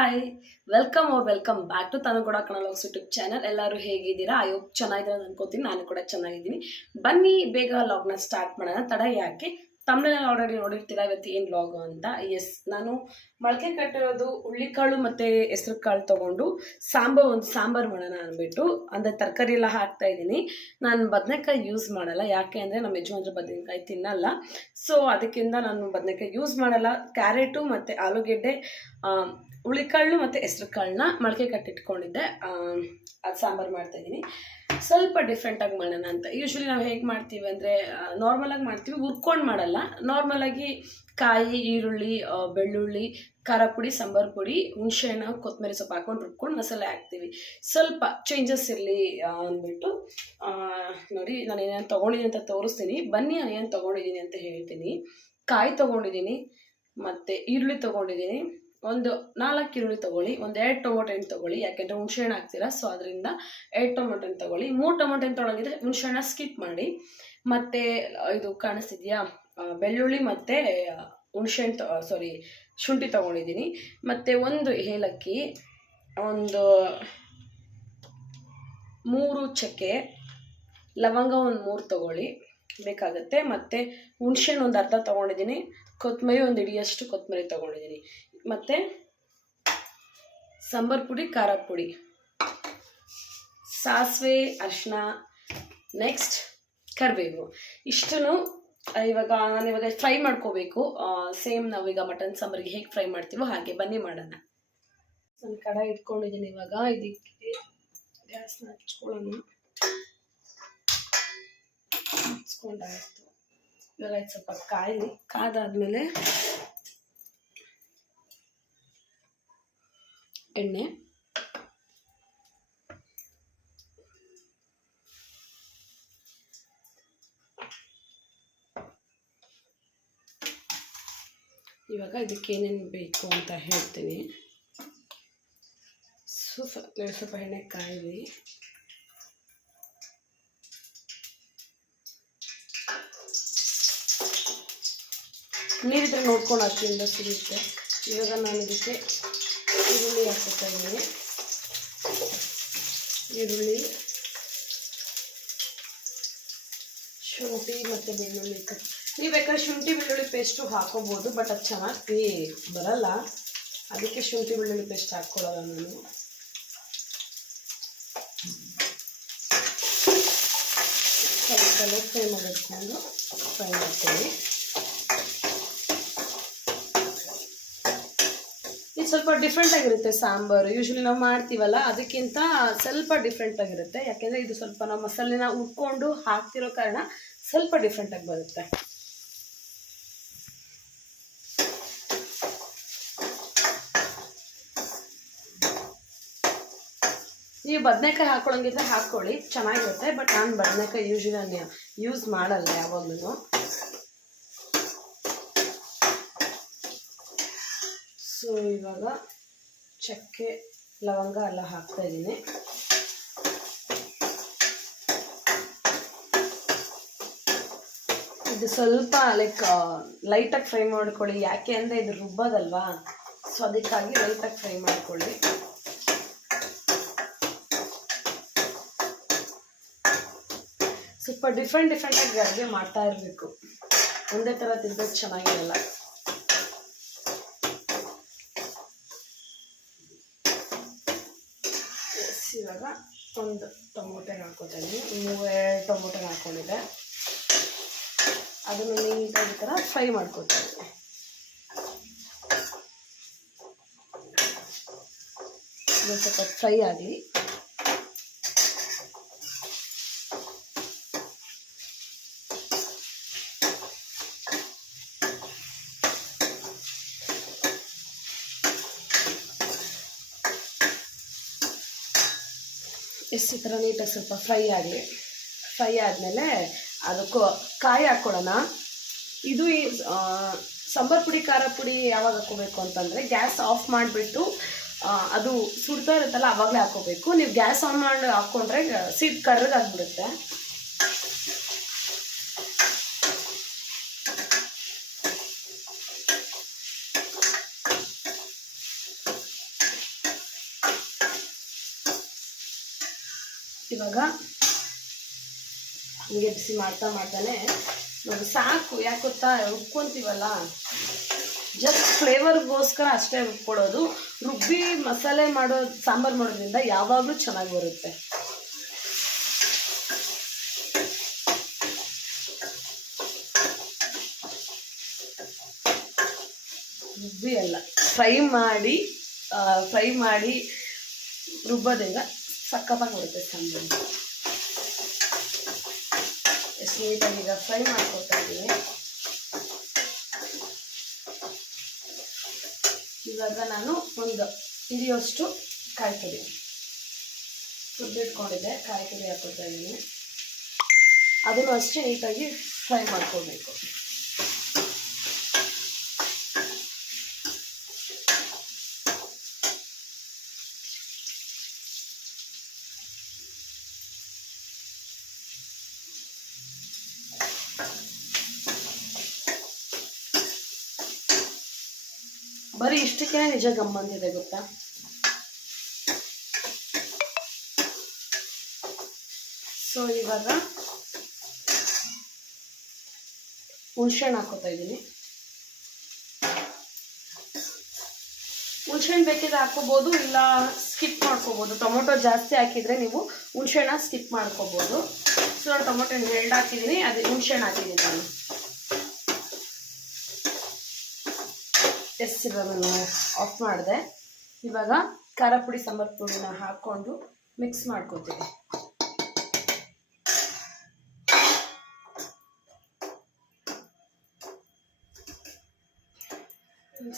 Hi welcome back to ತನುಗೂಡ Kannada YouTube channel. ಎಲ್ಲರೂ ಹೇಗಿದ್ದೀರಾ? ಐ ಹೋಪ್ ಚೆನ್ನಾಗಿದ್ದೀರಾ ಅನ್ಕೋತೀನಿ. ನಾನು ಕೂಡ ಚೆನ್ನಾಗಿದ್ದೀನಿ. ಬನ್ನಿ ಬೇಗ ವ್ಲಾಗ್ನ ಸ್ಟಾರ್ಟ್ ಮಾಡೋಣ. ತಡ ಯಾಕೆ? ತಮಿಳಲ್ಲಿ ಆಲ್ರೆಡಿ ನೋಡಿರ್ತೀರಾ ಇವತ್ತು ಏನು ವ್ಲಾಗ್ ಅಂತ. ಎಸ್, ನಾನು ಮೊಳಕೆ ಕಟ್ಟಿರೋದು ಹುಳ್ಳಿಕಾಳು ಮತ್ತು ಹೆಸರು ಕಾಳು ತೊಗೊಂಡು ಸಾಂಬಾರು ಮಾಡೋಣ ಅಂದ್ಬಿಟ್ಟು, ಅಂದರೆ ತರಕಾರಿ ಎಲ್ಲ ಹಾಕ್ತಾ ಇದ್ದೀನಿ. ನಾನು ಬದನೆಕಾಯಿ ಯೂಸ್ ಮಾಡಲ್ಲ. ಯಾಕೆ ಅಂದರೆ ನಮ್ಮ ಯಜಮಾನ್ರು ಬದನೆಕಾಯಿ ತಿನ್ನಲ್ಲ. ಸೊ ಅದಕ್ಕಿಂತ ನಾನು ಬದನೆಕಾಯಿ ಯೂಸ್ ಮಾಡಲ್ಲ. ಕ್ಯಾರೆಟು ಮತ್ತು ಆಲೂಗೆಡ್ಡೆ, ಹುಳಿಕಾಳು ಮತ್ತು ಹೆಸ್ರು ಕಾಳನ್ನ ಮೊಳಕೆ ಕಟ್ಟಿಟ್ಕೊಂಡಿದ್ದೆ. ಅದು ಸಾಂಬಾರು ಮಾಡ್ತಾಯಿದ್ದೀನಿ. ಸ್ವಲ್ಪ ಡಿಫ್ರೆಂಟಾಗಿ ಮಾಡೋಣ ಅಂತ. ಯೂಶ್ವಲಿ ನಾವು ಹೇಗೆ ಮಾಡ್ತೀವಿ ಅಂದರೆ ನಾರ್ಮಲಾಗಿ ಮಾಡ್ತೀವಿ, ಹುರ್ಕೊಂಡು ಮಾಡಲ್ಲ. ನಾರ್ಮಲಾಗಿ ಕಾಯಿ, ಈರುಳ್ಳಿ, ಬೆಳ್ಳುಳ್ಳಿ, ಖಾರ ಪುಡಿ, ಸಾಂಬಾರು ಪುಡಿ, ಹುಣಸೆಹಣ್ಣು, ಕೊತ್ತಂಬರಿ ಸೊಪ್ಪು ಹಾಕ್ಕೊಂಡು ರುಬ್ಕೊಂಡು ಮಸಾಲೆ ಹಾಕ್ತೀವಿ. ಸ್ವಲ್ಪ ಚೇಂಜಸ್ ಇರಲಿ ಅಂದ್ಬಿಟ್ಟು ನೋಡಿ, ನಾನು ಏನೇನು ತೊಗೊಂಡಿದ್ದೀನಿ ಅಂತ ತೋರಿಸ್ತೀನಿ. ಬನ್ನಿ ನಾನು ಏನು ತೊಗೊಂಡಿದ್ದೀನಿ ಅಂತ ಹೇಳ್ತೀನಿ. ಕಾಯಿ ತೊಗೊಂಡಿದ್ದೀನಿ, ಮತ್ತು ಈರುಳ್ಳಿ ತೊಗೊಂಡಿದ್ದೀನಿ. ಒಂದು 4 ಈರುಳ್ಳಿ ತೊಗೊಳ್ಳಿ, ಒಂದು 2 ಟೊಮೊಟೊ ಹಣ್ಣು ತೊಗೊಳ್ಳಿ. ಯಾಕೆಂದರೆ ಹುಣಸೆಹಣ್ಣು ಹಾಕ್ತೀರಾ, ಸೊ ಅದರಿಂದ 2 ಟೊಮೊಟೊ ಹಣ್ಣು ತೊಗೊಳ್ಳಿ. 3 ಟೊಮೊಟೊ ಹಣ್ಣು ತೊಗೊಳಂಗಿದ್ರೆ ಹುಣಸೆಹಣ್ಣ ಸ್ಕಿಪ್ ಮಾಡಿ. ಮತ್ತು ಇದು ಕಾಣಿಸ್ತಿದೆಯಾ, ಬೆಳ್ಳುಳ್ಳಿ ಮತ್ತು ಶುಂಠಿ ತೊಗೊಂಡಿದ್ದೀನಿ. ಮತ್ತು ಒಂದು ಏಲಕ್ಕಿ, ಒಂದು 3 ಚಕ್ಕೆ, ಲವಂಗ ಒಂದು 3 ತೊಗೊಳ್ಳಿ ಬೇಕಾಗುತ್ತೆ. ಮತ್ತು ಹುಣಸೆಹಣ್ಣು ಒಂದು ಅರ್ಧ ತೊಗೊಂಡಿದ್ದೀನಿ. ಕೊತ್ತಂಬರಿ ಒಂದು ಹಿಡಿಯಷ್ಟು ಕೊತ್ತಂಬರಿ ತೊಗೊಂಡಿದ್ದೀನಿ. ಮತ್ತು ಸಾಂಬಾರು ಪುಡಿ, ಖಾರ ಪುಡಿ, ಸಾಸಿವೆ, ಅರಿಶಿನ, ನೆಕ್ಸ್ಟ್ ಕರಿಬೇವು. ಇಷ್ಟನ್ನು ನಾನಿವಾಗ ಫ್ರೈ ಮಾಡ್ಕೋಬೇಕು. ಸೇಮ್ ನಾವೀಗ ಮಟನ್ ಸಾಂಬಾರಿಗೆ ಹೇಗೆ ಫ್ರೈ ಮಾಡ್ತೀವೋ ಹಾಗೆ. ಬನ್ನಿ ಮಾಡೋಣ. ನಾನು ಕಡಾಯಿ ಇಟ್ಕೊಂಡಿದ್ದೀನಿ. ಇವಾಗ ಇದಕ್ಕೆ ಗ್ಯಾಸ್ನ ಹಚ್ಕೊಳ್ಳೋಣ. ಹಚ್ಕೊಂಡಾಯಿತು. ಇವಾಗ ಇದು ಸ್ವಲ್ಪ ಕಾದಾದ್ಮೇಲೆ ಎಣ್ಣೆ, ಇವಾಗ ಇದಕ್ಕೆ ಏನೇನು ಬೇಕು ಅಂತ ಹೇಳ್ತೀನಿ. ಸ್ವಲ್ಪ ಎಣ್ಣೆ ಕಾಯಿಲಿ. ನೀರಿದ್ರೆ ನೋಡ್ಕೊಂಡು ಹಾಕಿಂದ ಸಿಗುತ್ತೆ. ಇವಾಗ ನಾನು ಇದಕ್ಕೆ ಈರುಳ್ಳಿ ಹಾಕ್ತಾ ಇದ್ದೀನಿ. ಈರುಳ್ಳಿ, ಶುಂಠಿ ಮತ್ತು ಬೆಳ್ಳುಳ್ಳಿ. ನೀವು ಬೇಕಾದ್ರೆ ಶುಂಠಿ ಬೆಳ್ಳುಳ್ಳಿ ಪೇಸ್ಟು ಹಾಕೋಬೋದು, ಬಟ್ ಅದು ಚೆನ್ನಾಗಿ ಬರಲ್ಲ. ಅದಕ್ಕೆ ಶುಂಠಿ ಬೆಳ್ಳುಳ್ಳಿ ಪೇಸ್ಟ್ ಹಾಕ್ಕೊಳ್ಳಲ್ಲ ನಾನು. ಸ್ವಲ್ಪ ಫ್ರೈ ಮಾಡಿಟ್ಕೊಂಡು ಫ್ರೈ ಮಾಡ್ತೀನಿ. ಇದು ಸ್ವಲ್ಪ ಡಿಫ್ರೆಂಟಾಗಿರುತ್ತೆ ಸಾಂಬಾರು. ಯೂಶ್ವಲಿ ನಾವು ಮಾಡ್ತೀವಲ್ಲ, ಅದಕ್ಕಿಂತ ಸ್ವಲ್ಪ ಡಿಫ್ರೆಂಟಾಗಿರುತ್ತೆ. ಯಾಕೆಂದರೆ ಇದು ಸ್ವಲ್ಪ ನಾವು ಮಸಾಲೆನ ಉಟ್ಕೊಂಡು ಹಾಕ್ತಿರೋ ಕಾರಣ ಸ್ವಲ್ಪ ಡಿಫ್ರೆಂಟಾಗಿ ಬರುತ್ತೆ. ನೀವು ಬದನೆಕಾಯಿ ಹಾಕ್ಕೊಳ್ಳೋಂಗಿದ್ರೆ ಹಾಕ್ಕೊಳ್ಳಿ, ಚೆನ್ನಾಗಿರುತ್ತೆ. ಬಟ್ ನಾನು ಬದನೆಕಾಯಿ ಯೂಶ್ವಲಿ ಯೂಸ್ ಮಾಡಲ್ಲ ಯಾವಾಗಲೂ. ಸೊ ಇವಾಗ ಚಕ್ಕೆ, ಲವಂಗ ಎಲ್ಲ ಹಾಕ್ತಾ ಇದ್ದೀನಿ. ಇದು ಸ್ವಲ್ಪ ಲೈಟಾಗಿ ಫ್ರೈ ಮಾಡ್ಕೊಳ್ಳಿ. ಯಾಕೆ ಅಂದರೆ ಇದು ರುಬ್ಬೋದಲ್ವಾ, ಸೊ ಅದಕ್ಕಾಗಿ ಲೈಟಾಗಿ ಫ್ರೈ ಮಾಡ್ಕೊಳ್ಳಿ. ಸ್ವಲ್ಪ ಡಿಫ್ರೆಂಟಾಗಿ ಅಡುಗೆ ಮಾಡ್ತಾ ಇರಬೇಕು. ಒಂದೇ ಥರ ತಿನ್ನೋದು ಚೆನ್ನಾಗಿರಲ್ಲ. ಇವಾಗ ಒಂದು ಟೊಮೊಟೊ ಹಾಕ್ಕೊತೀನಿ. 2 ಟೊಮೊಟೊ ಹಾಕ್ಕೊಂಡಿದ್ದೆ. ಅದನ್ನು ನೀಟಾಗಿ ಥರ ಫ್ರೈ ಮಾಡ್ಕೊತೀನಿ. ಇದು ಸ್ವಲ್ಪ ಫ್ರೈ ಆಗಲಿ. ಈ ಥರ ನೀಟಾಗಿ ಸ್ವಲ್ಪ ಫ್ರೈ ಆಗಲಿ. ಫ್ರೈ ಆದಮೇಲೆ ಅದಕ್ಕೂ ಕಾಯಿ ಹಾಕ್ಕೊಳ್ಳೋಣ. ಇದು ಸಾಂಬಾರು ಪುಡಿ, ಖಾರ ಪುಡಿ ಯಾವಾಗ ಹಾಕ್ಕೋಬೇಕು ಅಂತಂದರೆ ಗ್ಯಾಸ್ ಆಫ್ ಮಾಡಿಬಿಟ್ಟು ಅದು ಸುಡ್ತಾ ಇರುತ್ತಲ್ಲ ಆವಾಗಲೇ ಹಾಕ್ಕೋಬೇಕು. ನೀವು ಗ್ಯಾಸ್ ಆನ್ ಮಾಡಿ ಹಾಕ್ಕೊಂಡ್ರೆ ಕರ್ರಗಾಗ್ಬಿಡುತ್ತೆ. ಇವಾಗ ಹಂಗೆ ಬಿಸಿ ಮಾಡ್ತಾನೆ ನೋಡಿ ಸಾಕು. ಯಾಕೆ ಗೊತ್ತಾ, ರುಬ್ಕೊಂತೀವಲ್ಲ, ಜಸ್ಟ್ ಫ್ಲೇವರ್ಗೋಸ್ಕರ ಅಷ್ಟೇ ರುಬ್ಕೊಡೋದು. ರುಬ್ಬಿ ಮಸಾಲೆ ಸಾಂಬಾರು ಮಾಡೋದ್ರಿಂದ ಯಾವಾಗಲೂ ಚೆನ್ನಾಗಿ ಬರುತ್ತೆ. ರುಬ್ಬಿ ಅಲ್ಲ, ಫ್ರೈ ಮಾಡಿ ರುಬ್ಬೋದ್ರಿಂದ ಸಕ್ಕತ್ತಾಗಿ ಬರುತ್ತೆ ಸಾಂಬಾರು. ಎಷ್ಟು ನೀಟಾಗಿ ಈಗ ಫ್ರೈ ಮಾಡ್ಕೊತಾ ಇದ್ದೀನಿ. ಇವಾಗ ನಾನು ಒಂದು ಹಿಡಿಯೋಷ್ಟು ಕಾಯಿ ತುರಿ ತುರಿದಿಟ್ಕೊಂಡಿದ್ದೆ, ಕಾಯಿ ತುರಿ ಹಾಕೋತಾ ಇದ್ದೀನಿ. ಅದನ್ನು ಅಷ್ಟೇ ನೀಟಾಗಿ ಫ್ರೈ ಮಾಡ್ಕೋಬೇಕು. ಬರೀ ಇಷ್ಟಕ್ಕೆ ನಿಜ ಗಮ್ಮಂದಿದೆ ಗೊತ್ತಾ. ಸೊ ಇವಾಗ ಹುಣಸೆಹಣ್ಣು ಹಾಕೋತಾ ಇದ್ದೀನಿ. ಹುಣಸೆಹಣ್ಣು ಬೇಕಿದ್ರೆ ಹಾಕೋಬಹುದು, ಇಲ್ಲ ಸ್ಕಿಪ್ ಮಾಡ್ಕೋಬಹುದು. ಟೊಮೊಟೊ ಜಾಸ್ತಿ ಹಾಕಿದ್ರೆ ನೀವು ಹುಣಸೆಹಣ್ಣ ಸ್ಕಿಪ್ ಮಾಡ್ಕೋಬಹುದು. ಸೊ ನಾನು ಟೊಮೊಟೊ 2 ಹಾಕಿದ್ದೀನಿ, ಅದೇ ಹುಣಸೆಹಣ್ಣು ಹಾಕಿದ್ದೀನಿ ನಾನು. ಇವಾಗ ಆಫ್ ಮಾಡಿದೆ. ಇವಾಗ ಖಾರ ಪುಡಿ ಸಾಂಬಾರು ಪುಡಿನ ಹಾಕ್ಕೊಂಡು ಮಿಕ್ಸ್ ಮಾಡ್ಕೊತೀನಿ.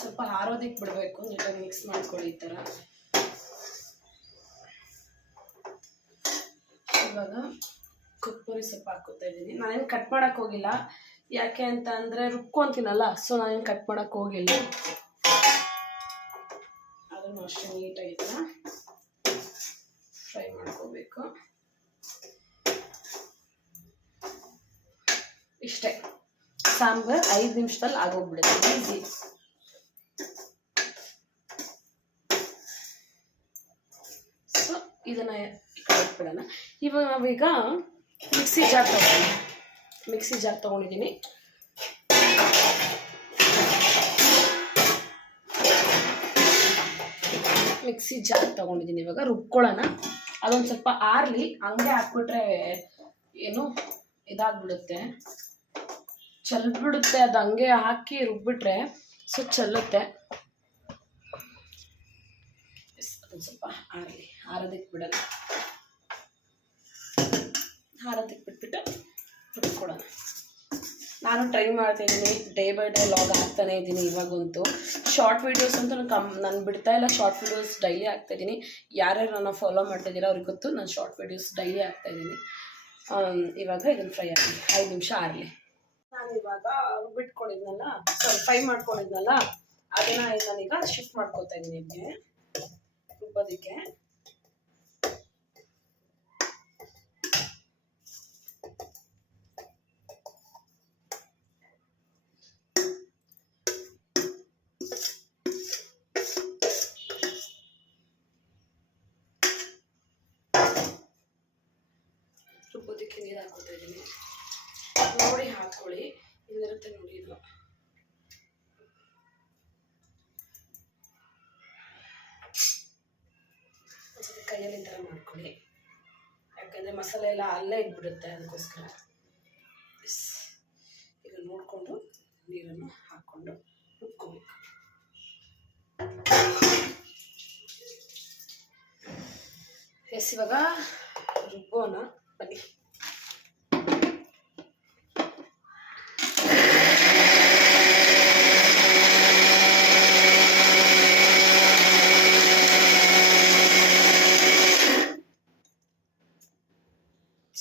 ಸ್ವಲ್ಪ ಆರೋದಕ್ಕೆ ಬಿಡಬೇಕು, ನೀಟಾಗಿ ಮಿಕ್ಸ್ ಮಾಡ್ಕೊಳ್ಳಿ ಈ ಥರ. ಇವಾಗ ಕೊತ್ತಂಬರಿ ಸೊಪ್ಪು ಹಾಕೋತಾ ಇದ್ದೀನಿ. ನಾನೇನು ಕಟ್ ಮಾಡೋಕ್ಕೆ ಹೋಗಿಲ್ಲ, ಯಾಕೆ ಅಂತ ಅಂದರೆ ರುಬ್ಕೊಂತೀನಲ್ಲ, ಸೊ ನಾನೇನು ಕಟ್ ಮಾಡೋಕ್ಕೆ ಹೋಗಿಲ್ಲ. ಅದನ್ನು ಅಷ್ಟೇ ನೀಟಾಗಿ ಫ್ರೈ ಮಾಡ್ಕೋಬೇಕು. ಇಷ್ಟೇ, ಸಾಂಬಾರು 5 ನಿಮಿಷದಲ್ಲಿ ಆಗೋಗ್ಬಿಡುತ್ತೆ, ಈಸಿ. ಸೊ ಇದನ್ನ ಇಟ್ಬಿಡೋಣ. ಇವಾಗ ನಾವೀಗ ಮಿಕ್ಸಿ ಜಾರ್ ತೊಗೊಂಡಿದ್ದೀನಿ. ಇವಾಗ ರುಬ್ಕೊಳ್ಳೋಣ. ಅದೊಂದು ಸ್ವಲ್ಪ ಆರ್ಲಿ, ಹಂಗೆ ಹಾಕ್ಬಿಟ್ರೆ ಏನು ಇದಾಗ್ಬಿಡುತ್ತೆ, ಚೆಲ್ಬಿಡುತ್ತೆ. ಅದು ಹಂಗೆ ಹಾಕಿ ರುಬ್ಬಿಟ್ರೆ ಸೊ ಚೆಲ್ಲುತ್ತೆ. ಅದೊಂದು ಸ್ವಲ್ಪ ಆರಲಿ, ಆರೋದಕ್ಕೆ ಬಿಡೋಣ. ಆರೋದಕ್ಕೆ ಬಿಟ್ಬಿಟ್ಟು ರುಬ್ಕೊಡೋಣ. ನಾನು ಟ್ರೈ ಮಾಡ್ತಾಯಿದ್ದೀನಿ, ಡೇ ಬೈ ಡೇ ಲಾಗ್ ಹಾಕ್ತಾನೆ ಇದ್ದೀನಿ. ಇವಾಗಂತೂ ಶಾರ್ಟ್ ವೀಡಿಯೋಸ್ ಅಂತೂ ನಾನು ಬಿಡ್ತಾ ಇಲ್ಲ. ಶಾರ್ಟ್ ವೀಡಿಯೋಸ್ ಡೈಲಿ ಹಾಕ್ತಾಯಿದ್ದೀನಿ. ಯಾರ್ಯಾರು ನನ್ನ ಫಾಲೋ ಮಾಡ್ತಾಯಿದ್ದೀರಾ ಅವ್ರಿಗೆ ಗೊತ್ತು, ನಾನು ಶಾರ್ಟ್ ವೀಡಿಯೋಸ್ ಡೈಲಿ ಹಾಕ್ತಾಯಿದ್ದೀನಿ. ಇವಾಗ ಇದನ್ನು ಫ್ರೈ ಆಗಲಿ, 5 ನಿಮಿಷ ಆರಲಿ. ನಾನು ಇವಾಗ ರುಬ್ಬಿಟ್ಕೊಂಡಿದ್ನಲ್ಲ, ಫ್ರೈ ಮಾಡ್ಕೊಂಡಿದ್ನಲ್ಲ, ಅದನ್ನು ನಾನೀಗ ಶಿಫ್ಟ್ ಮಾಡ್ಕೊತಾ ಇದ್ದೀನಿ ಇದಕ್ಕೆ, ರುಬ್ಬೋದಕ್ಕೆ. ರುಬ್ಬೋದಕ್ಕೆ ನೀರು ಹಾಕೋತಾ ಇದ್ದೀನಿ. ನೋಡಿ ಹಾಕೊಳ್ಳಿ, ಇಲ್ಲಿರುತ್ತೆ ನೋಡಿ. ಇದು ಒಂದ್ಸತಿ ಕೈಯಲ್ಲಿ ಈ ಥರ ಮಾಡ್ಕೊಳ್ಳಿ, ಯಾಕಂದರೆ ಮಸಾಲೆ ಎಲ್ಲ ಅಲ್ಲೇ ಇಟ್ಬಿಡುತ್ತೆ, ಅದಕ್ಕೋಸ್ಕರ. ಈಗ ನೋಡಿಕೊಂಡು ನೀರನ್ನು ಹಾಕ್ಕೊಂಡು ರುಬ್ಕೋಬೇಕು. ಇವಾಗ ರುಬ್ಬೋಣ ಬನ್ನಿ.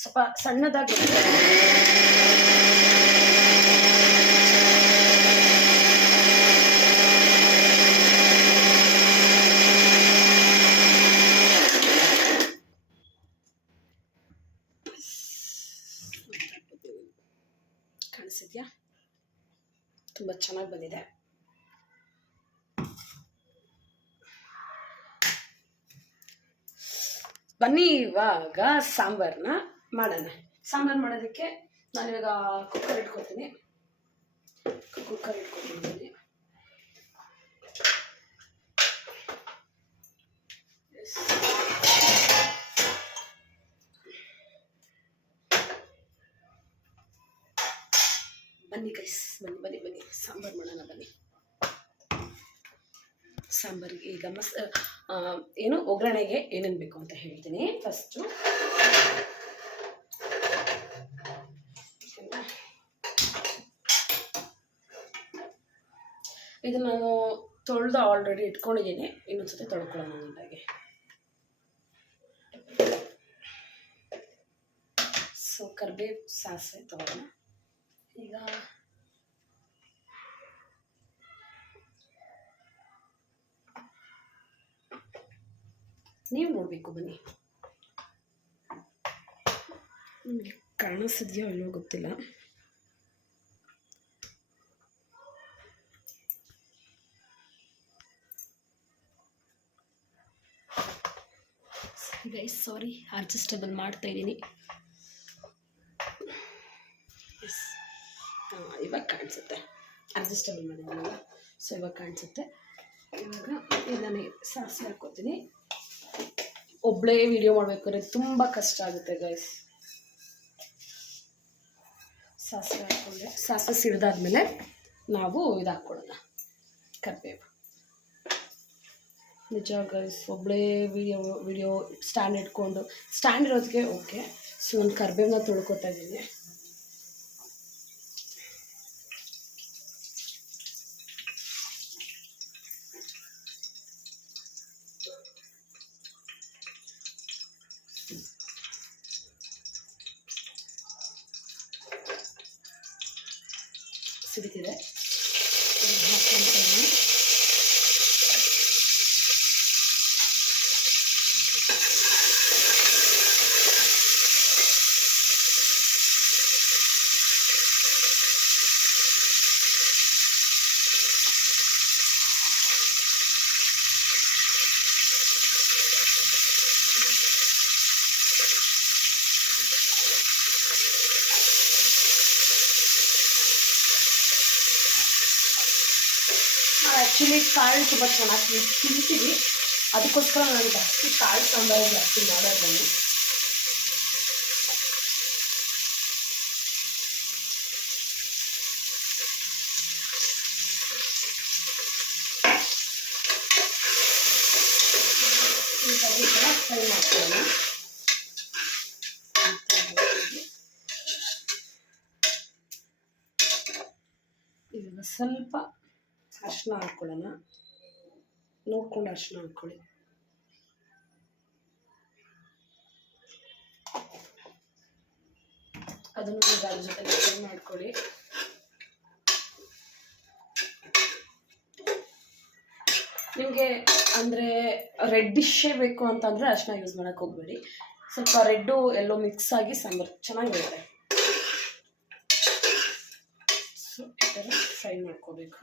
ಸ್ವಲ್ಪ ಸಣ್ಣದಾಗಿ ಕಾಣಿಸಿದ್ಯಾ? ತುಂಬ ಚೆನ್ನಾಗಿ ಬಂದಿದೆ. ಬನ್ನಿ ಇವಾಗ ಸಾಂಬಾರನ್ನ ಮಾಡೋಣ. ಸಾಂಬಾರು ಮಾಡೋದಕ್ಕೆ ನಾನಿವಾಗ ಕುಕ್ಕರ್ ಇಟ್ಕೊತೀನಿ. ಬನ್ನಿ ಗೈಸ್, ಬನ್ನಿ ಸಾಂಬಾರು ಮಾಡೋಣ. ಬನ್ನಿ ಸಾಂಬಾರಿಗೆ ಈಗ ಏನು ಒಗ್ಗರಣೆಗೆ ಏನೇನು ಬೇಕು ಅಂತ ಹೇಳ್ತೀನಿ. ಫಸ್ಟು ಇದು ನಾನು ತೊಳೆದು ಆಲ್ರೆಡಿ ಇಟ್ಕೊಂಡಿದ್ದೀನಿ. ಇನ್ನೊಂದ್ಸತಿ ತೊಳ್ಕೊಳ್ಳೋಣ ನೀಟಾಗಿ. ಸೊ ಕರಿಬೇವು ಸಾಸಿವೆ ತಗೊಳ್ಳೋಣ. ಈಗ ನೀವು ನೋಡಬೇಕು. ಬನ್ನಿ, ನಿಮಗೆ ಕಾಣಿಸಿದ್ಯೋ ಏನೋ ಗೊತ್ತಿಲ್ಲ. ಗೈಸ್ ಸಾರಿ, ಅಡ್ಜಸ್ಟಬಲ್ ಮಾಡ್ತಾ ಇದ್ದೀನಿ. ಇವಾಗ ಕಾಣಿಸುತ್ತೆ, ಅಡ್ಜಸ್ಟಬಲ್ ಮಾಡಿದ್ದೀನಲ್ಲ, ಸೊ ಇವಾಗ ಕಾಣಿಸುತ್ತೆ. ಇವಾಗ ನಾನು ಸಾಸಿವೆ ಹಾಕ್ಕೋತೀನಿ. ಒಬ್ಬಳೇ ವಿಡಿಯೋ ಮಾಡಬೇಕಾದ್ರೆ ತುಂಬ ಕಷ್ಟ ಆಗುತ್ತೆ ಗೈಸ್. ಸಾಸಿವೆ ಹಾಕ್ಕೊಂಡೆ, ಸಾಸಿವೆ ಸಿಡ್ದಾದ್ಮೇಲೆ ನಾವು ಇದು ಹಾಕ್ಕೊಳ್ಳೋಣ, ಕರಿಬೇವು. ನಿಜ ಗೈಸ್, ಒಬ್ಬಳೇ ವಿಡಿಯೋ ಸ್ಟ್ಯಾಂಡ್ ಇಟ್ಕೊಂಡು, ಸ್ಟ್ಯಾಂಡ್ ಇರೋದಕ್ಕೆ ಓಕೆ. ಸೊ ನಾನು ಕರಿಬೇವನ್ನ ತೊಳ್ಕೊತಾ ಇದ್ದೀನಿ. ಸಿಗುತ್ತಿದೆ ಹಾಕ್ಕೊಂತೀನಿ. ಆ್ಯಕ್ಚುಲಿ ಕಾಳು ತುಂಬ ಚೆನ್ನಾಗಿ ತಿಂತೀವಿ, ಅದಕ್ಕೋಸ್ಕರ ನಾನು ಜಾಸ್ತಿ ಕಾಳು ಸಾಂಬಾರು ಜಾಸ್ತಿ ಮಾಡೋದು. ಹೀಗಾಗಿ ಫ್ರೈ ಮಾಡ್ಕೊಳ್ಳೋಣ. ಇವಾಗ ಸ್ವಲ್ಪ ಅರಿಶಿನ ಹಾಕ್ಕೊಳ್ಳೋಣ. ನೋಡ್ಕೊಂಡು ಅರಿಶಿನ ಹಾಕ್ಕೊಳ್ಳಿ. ಅದನ್ನು ಅದ್ರ ಜೊತೆ ಫ್ರೈ ಮಾಡ್ಕೊಳ್ಳಿ. ನಿಮಗೆ ಅಂದರೆ ರೆಡ್ಡಿಶೇ ಬೇಕು ಅಂತಂದರೆ ಅರಿಶಿನ ಯೂಸ್ ಮಾಡೋಕ್ಕೆ ಹೋಗಬೇಡಿ. ಸ್ವಲ್ಪ ರೆಡ್ಡು ಎಲ್ಲೋ ಮಿಕ್ಸ್ ಆಗಿ ಸಾಂಬಾರು ಚೆನ್ನಾಗಿರುತ್ತೆ. ಸೊ ಈ ಥರ ಫ್ರೈ ಮಾಡ್ಕೋಬೇಕು.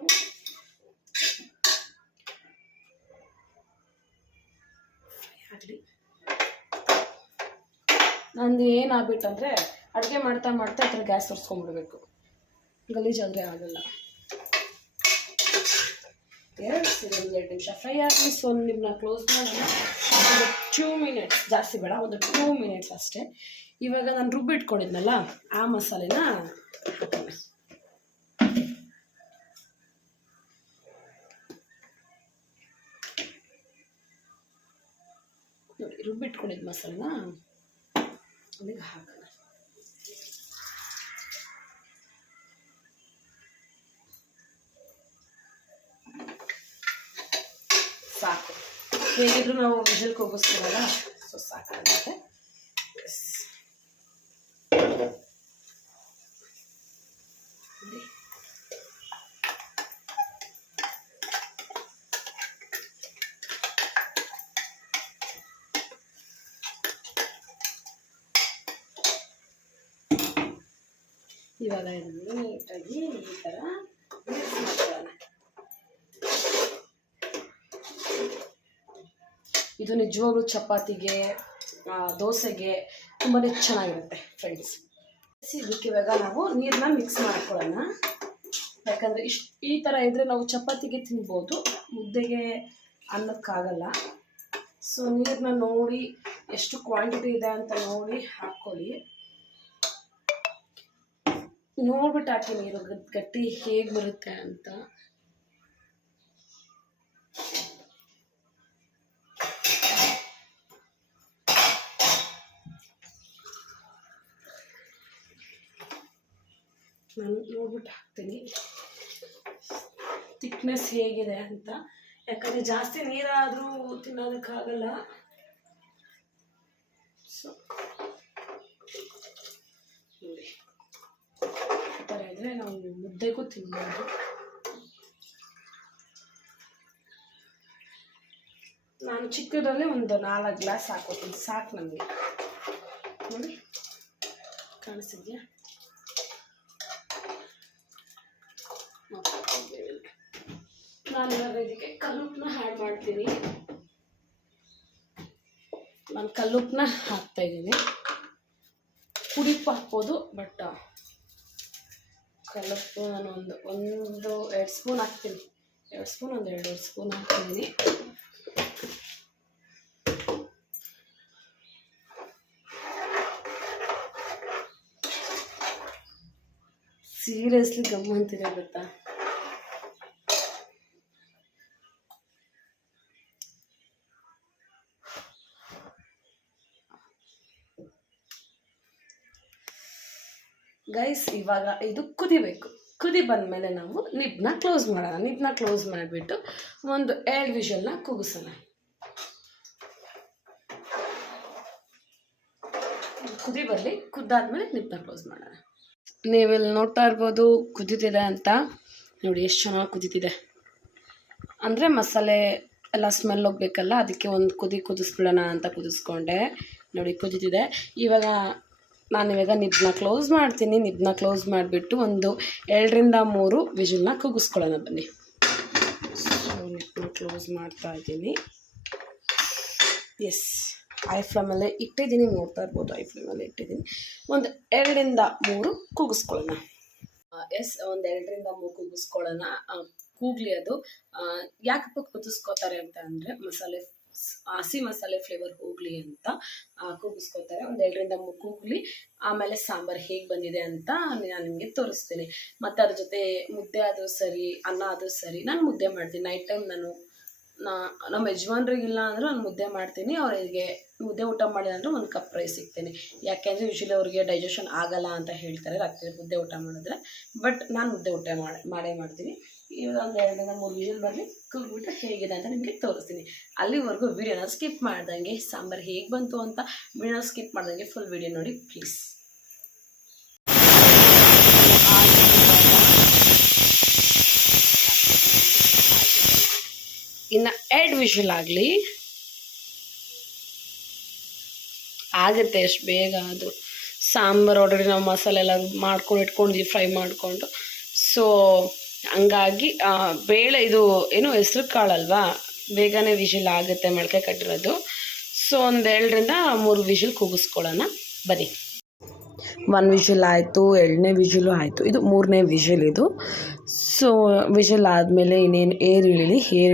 ಆಗಲಿ. ನಂದು ಏನಾಗ್ಬಿಟ್ಟಂದರೆ ಅಡುಗೆ ಮಾಡ್ತಾ ಮಾಡ್ತಾ ಈ ಥರ ಗ್ಯಾಸ್ ತರಿಸ್ಕೊಂಡ್ಬಿಡ್ಬೇಕು, ಗಲೀಜಾದರೆ ಆಗಲ್ಲ. 2 ನಿಮಿಷ ಫ್ರೈ ಆಗಲಿ. ಸೊ ನಿಮ್ಮನ್ನ ಕ್ಲೋಸ್ ಮಾಡೋಣ. ಒಂದು 2 ಮಿನಿಟ್ಸ್, ಜಾಸ್ತಿ ಬೇಡ, ಒಂದು 2 ಮಿನಿಟ್ಸ್ ಅಷ್ಟೇ. ಇವಾಗ ನಾನು ರುಬ್ಬಿಟ್ಕೊಂಡಿದ್ನಲ್ಲ ಆ ಮಸಾಲೆನ ಹಾಕೋಣ. ನೋಡಿ, ರುಬ್ಬಿಟ್ಕೊಂಡಿದ್ದ ಮಸಾಲೆನ ಅಲ್ಲಿಗೆ ಹಾಕೋಣ. ಸಾಕು, ಹೇಗಿದ್ರು ನಾವು ವಿಷಲ್ ಕೂಗಿಸ್ತೀವಲ್ಲ, ಸೊ ಸಾಕಾಗುತ್ತೆ. ಇವಾಗ ಇದನ್ನು ನೀಟಾಗಿ ಈ ಥರ ಮಿಕ್ಸ್ ಮಾಡ್ಕೊಳ್ಳೋಣ. ಇದು ನಿಜವಾಗ್ಲೂ ಚಪಾತಿಗೆ ದೋಸೆಗೆ ತುಂಬಾ ಚೆನ್ನಾಗಿರುತ್ತೆ ಫ್ರೆಂಡ್ಸ್. ಇದಕ್ಕೆ ಇವಾಗ ನಾವು ನೀರನ್ನ ಮಿಕ್ಸ್ ಮಾಡ್ಕೊಳ್ಳೋಣ. ಯಾಕಂದರೆ ಈ ಥರ ಇದ್ದರೆ ನಾವು ಚಪಾತಿಗೆ ತಿನ್ಬೋದು, ಮುದ್ದೆಗೆ ಅನ್ನಕ್ಕಾಗಲ್ಲ. ಸೊ ನೀರನ್ನ ನೋಡಿ ಎಷ್ಟು ಕ್ವಾಂಟಿಟಿ ಇದೆ ಅಂತ ನೋಡಿ ಹಾಕ್ಕೊಳ್ಳಿ. ನೋಡ್ಬಿಟ್ಟು ಹಾಕಿ ನೀರು ಗಟ್ಟಿ ಹೇಗೆ ಬರುತ್ತೆ ಅಂತ. ನಾನು ನೋಡ್ಬಿಟ್ಟು ಹಾಕ್ತೀನಿ ಥಿಕ್ನೆಸ್ ಹೇಗಿದೆ ಅಂತ. ಯಾಕಂದರೆ ಜಾಸ್ತಿ ನೀರಾದರೂ ತಿನ್ನೋದಕ್ಕಾಗಲ್ಲ. ಸೊ ನೋಡಿ ಈ ಥರ ಇದ್ದರೆ ನಾವು ಮುದ್ದೆಗೂ ತಿನ್ಬೋದು. ನಾನು ಚಿಕ್ಕದ್ರಲ್ಲಿ ಒಂದು 4 ಗ್ಲಾಸ್ ಹಾಕೋತೀನಿ, ಸಾಕು ನಮಗೆ. ನೋಡಿ ಕಾಣಿಸಿದ್ಯಾ? ನಾನು ಇವಾಗ ಇದಕ್ಕೆ ಕಲ್ಲುಪ್ಪನ್ನ ಆ್ಯಡ್ ಮಾಡ್ತೀನಿ. ನಾನು ಕಲ್ಲುಪ್ಪನ್ನ ಹಾಕ್ತಾಯಿದ್ದೀನಿ. ಪುಡಿಪ್ಪು ಹಾಕ್ಬೋದು, ಬಟ್ ಕಲ್ಲುಪ್ಪು ನಾನು ಒಂದು 2 ಸ್ಪೂನ್ ಹಾಕ್ತೀನಿ. 2 ಸ್ಪೂನ್ ಒಂದು 2 ಸ್ಪೂನ್ ಹಾಕ್ತಿದ್ದೀನಿ. ಸೀರಿಯಸ್ಲಿ ಗಮ್ಮಂತಿದೆ ಗೊತ್ತಾ. ಗೈಸ್ ಇವಾಗ ಇದು ಕುದಿಬೇಕು. ಕುದಿ ಬಂದಮೇಲೆ ನಾವು ನಿಬ್ನ ಕ್ಲೋಸ್ ಮಾಡೋಣ. ನಿಬ್ನ ಕ್ಲೋಸ್ ಮಾಡಿಬಿಟ್ಟು ಒಂದು 2 ವಿಷಲ್ನ ಕೂಗಿಸೋಣ. ಕುದಿ ಬರಲಿ, ಕುದ್ದಾದ್ಮೇಲೆ ನಿಬ್ನ ಕ್ಲೋಸ್ ಮಾಡೋಣ. ನೀವಿಲ್ಲಿ ನೋಡ್ತಾ ಇರ್ಬೋದು ಕುದೀತಿದೆ ಅಂತ. ನೋಡಿ ಎಷ್ಟು ಚೆನ್ನಾಗಿ ಕುದೀತಿದೆ ಅಂದರೆ ಮಸಾಲೆ ಎಲ್ಲ ಸ್ಮೆಲ್ ಹೋಗ್ಬೇಕಲ್ಲ, ಅದಕ್ಕೆ ಒಂದು ಕುದಿಸ್ಬಿಡೋಣ ಅಂತ ಕುದಿಸ್ಕೊಂಡೆ. ನೋಡಿ ಕುದೀತಿದೆ. ನಾನಿವಾಗ ನಿಬ್ನ ಕ್ಲೋಸ್ ಮಾಡ್ತೀನಿ. ನಿಬ್ನ ಕ್ಲೋಸ್ ಮಾಡಿಬಿಟ್ಟು ಒಂದು 2 ರಿಂದ 3 ವಿಷಲ್ನ ಕೂಗಿಸ್ಕೊಳ್ಳೋಣ ಬನ್ನಿ. ಸೊ ನಿಬ್ನ ಕ್ಲೋಸ್ ಮಾಡ್ತಾ ಇದ್ದೀನಿ. ಎಸ್, ಐ ಫ್ಲೇಮಲ್ಲೇ ಇಟ್ಟಿದ್ದೀನಿ, ನೋಡ್ತಾ ಇರ್ಬೋದು. ಐ ಫ್ಲೇಮಲ್ಲೇ ಇಟ್ಟಿದ್ದೀನಿ. ಒಂದು 2 ರಿಂದ 3 ಕೂಗಿಸ್ಕೊಳ್ಳೋಣ. ಎಸ್, ಒಂದು 2 ರಿಂದ 3 ಕೂಗಿಸ್ಕೊಳ್ಳೋಣ. ಕೂಗ್ಲಿ. ಅದು ಯಾಕಪ್ಪ ಕುದಿಸ್ಕೋತಾರೆ ಅಂತ ಅಂದರೆ ಹಸಿ ಮಸಾಲೆ ಫ್ಲೇವರ್ ಹೋಗಲಿ ಅಂತ ಕೂಗಿಸ್ಕೋತಾರೆ. ಒಂದು 2 ರಿಂದ 3 ಕೂಗಲಿ. ಆಮೇಲೆ ಸಾಂಬಾರು ಹೇಗೆ ಬಂದಿದೆ ಅಂತ ನಾನು ನಿಮಗೆ ತೋರಿಸ್ತೀನಿ. ಮತ್ತು ಅದ್ರ ಜೊತೆ ಮುದ್ದೆ ಆದರೂ ಸರಿ, ಅನ್ನ ಆದರೂ ಸರಿ. ನಾನು ಮುದ್ದೆ ಮಾಡ್ತೀನಿ. ನೈಟ್ ಟೈಮ್ ನಮ್ಮ ಯಜಮಾನ್ರಿಗಿಲ್ಲ ಅಂದರೆ ನಾನು ಮುದ್ದೆ ಮಾಡ್ತೀನಿ. ಅವರಿಗೆ ಮುದ್ದೆ ಊಟ ಮಾಡಿಲ್ಲ ಅಂದರೆ 1 ಕಪ್ ರೈಸ್ ಸಿಗ್ತೀನಿ. ಯಾಕೆಂದರೆ ಯೂಶ್ವಲಿ ಅವ್ರಿಗೆ ಡೈಜೆಷನ್ ಆಗಲ್ಲ ಅಂತ ಹೇಳ್ತಾರೆ ರಾತ್ರಿ ಮುದ್ದೆ ಊಟ ಮಾಡಿದ್ರೆ. ಬಟ್ ನಾನು ಮುದ್ದೆ ಊಟ ಮಾಡೇ ಮಾಡ್ತೀನಿ. ಇವಾಗ ಒಂದು 2 ರಿಂದ 3 ವಿಷಲ್ ಬರಲಿ, ಕೂಗ್ಬಿಟ್ಟು ಹೇಗಿದೆ ಅಂತ ನಿಮಗೆ ತೋರಿಸ್ತೀನಿ. ಅಲ್ಲಿವರೆಗೂ ವೀಡಿಯೋನ ಸ್ಕಿಪ್ ಮಾಡ್ದಂಗೆ, ಸಾಂಬಾರು ಹೇಗೆ ಬಂತು ಅಂತ ವೀಡಿಯೋನ ಸ್ಕಿಪ್ ಮಾಡ್ದಂಗೆ ಫುಲ್ ವೀಡಿಯೋ ನೋಡಿ ಪ್ಲೀಸ್. ಇನ್ನು 2 ವಿಷಲ್ ಆಗಲಿ. ಆಗುತ್ತೆ ಅಷ್ಟು ಬೇಗ. ಅದು ಸಾಂಬಾರು ಆಲ್ರೆಡಿ ನಾವು ಮಸಾಲೆ ಎಲ್ಲ ಇಟ್ಕೊಂಡಿದ್ದೀವಿ, ಫ್ರೈ ಮಾಡಿಕೊಂಡು. ಸೊ ಹಂಗಾಗಿ ಬೇಳೆ ಇದು ಏನು ಹೆಸ್ರು ಕಾಳಲ್ವಾ, ಬೇಗನೆ ವಿಷಲ್ ಆಗುತ್ತೆ ಮೊಳಕೆ ಕಟ್ಟಿರೋದು. ಸೊ ಒಂದು 2 ರಿಂದ 3 ವಿಷಲ್ ಕೂಗಿಸ್ಕೊಳ್ಳೋಣ ಬನ್ನಿ. 1 ವಿಷಲ್ ಆಯಿತು, 2ನೇ ವಿಷಲು ಆಯಿತು, ಇದು 3ನೇ ವಿಷಲ್ ಇದು. ಸೊ ವಿಷಲ್ ಆದಮೇಲೆ ಇನ್ನೇನು ಏರ್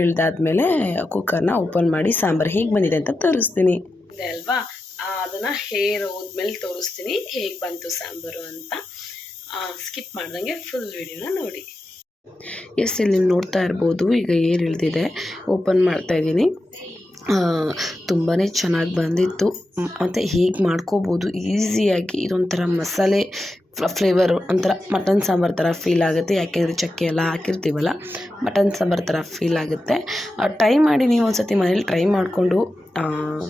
ಇಳಿದಾದ್ಮೇಲೆ ಕುಕ್ಕರ್ನ ಓಪನ್ ಮಾಡಿ ಸಾಂಬಾರು ಹೇಗೆ ಬಂದಿದೆ ಅಂತ ತೋರಿಸ್ತೀನಿ ಅಲ್ವಾ. ಅದನ್ನು ಹೋದ್ಮೇಲೆ ತೋರಿಸ್ತೀನಿ ಹೇಗೆ ಬಂತು ಸಾಂಬಾರು ಅಂತ. ಸ್ಕಿಪ್ ಮಾಡ್ದಂಗೆ ಫುಲ್ ವಿಡಿಯೋನ ನೋಡಿ. ಎಸ್, ಇಲ್ಲಿ ನೀವು ನೋಡ್ತಾ ಇರ್ಬೋದು. ಈಗ ಏರ್ ಇಳಿದಿದೆ, ಓಪನ್ ಮಾಡ್ತಾಯಿದ್ದೀನಿ. ತುಂಬಾ ಚೆನ್ನಾಗಿ ಬಂದಿತ್ತು. ಮತ್ತು ಹೇಗೆ ಮಾಡ್ಕೋಬೋದು ಈಸಿಯಾಗಿ. ಇದೊಂಥರ ಮಸಾಲೆ ಫ್ಲೇವರು, ಒಂಥರ ಮಟನ್ ಸಾಂಬಾರು ಥರ ಫೀಲ್ ಆಗುತ್ತೆ. ಯಾಕೆಂದರೆ ಚಕ್ಕೆ ಎಲ್ಲ ಹಾಕಿರ್ತೀವಲ್ಲ, ಮಟನ್ ಸಾಂಬಾರು ಥರ ಫೀಲ್ ಆಗುತ್ತೆ. ಟ್ರೈ ಮಾಡಿ, ನೀವು ಒಂದು ಸತಿ ಮನೇಲಿ ಟ್ರೈ ಮಾಡಿಕೊಂಡು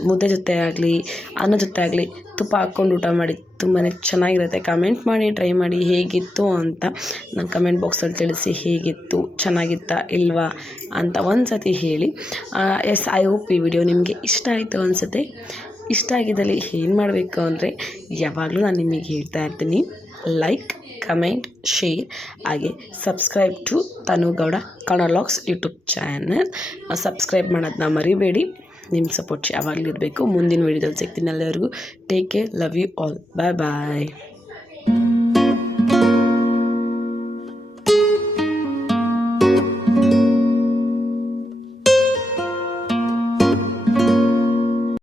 ಮುದ್ದೆ ಜೊತೆ ಆಗಲಿ, ಅನ್ನ ಜೊತೆ ಆಗಲಿ ತುಪ್ಪ ಹಾಕ್ಕೊಂಡು ಊಟ ಮಾಡಿ. ತುಂಬಾ ಚೆನ್ನಾಗಿರುತ್ತೆ. ಕಮೆಂಟ್ ಮಾಡಿ, ಟ್ರೈ ಮಾಡಿ ಹೇಗಿತ್ತು ಅಂತ ನನ್ನ ಕಮೆಂಟ್ ಬಾಕ್ಸಲ್ಲಿ ತಿಳಿಸಿ. ಹೇಗಿತ್ತು, ಚೆನ್ನಾಗಿತ್ತಾ ಇಲ್ವಾ ಅಂತ ಒಂದು ಸತಿ ಹೇಳಿ. ಎಸ್, ಐ ಹೋಪ್ ಈ ವಿಡಿಯೋ ನಿಮಗೆ ಇಷ್ಟ ಆಯಿತು ಅನಿಸುತ್ತೆ. ಇಷ್ಟ ಆಗಿದ್ದಲ್ಲಿ ಏನು ಮಾಡಬೇಕು ಅಂದರೆ, ಯಾವಾಗಲೂ ನಾನು ನಿಮಗೆ ಹೇಳ್ತಾ ಇರ್ತೀನಿ, ಲೈಕ್, ಕಮೆಂಟ್, ಶೇರ್, ಹಾಗೆ subscribe to Tanu Gowda Kannada vlogs YouTube channel. Subscribe ಮಾಡೋದನ್ನ ಮರಿಬೇಡಿ. ನಿಮ್ಮ ಸಪೋರ್ಟ್ ಯಾವಾಗಲೂ ಇರಬೇಕು. ಮುಂದಿನ ವೀಡಿಯೋದಲ್ಲಿ ಸಿಗ್ತೀನಿ. ಎಲ್ಲರಿಗೂ take care, love you all, bye bye.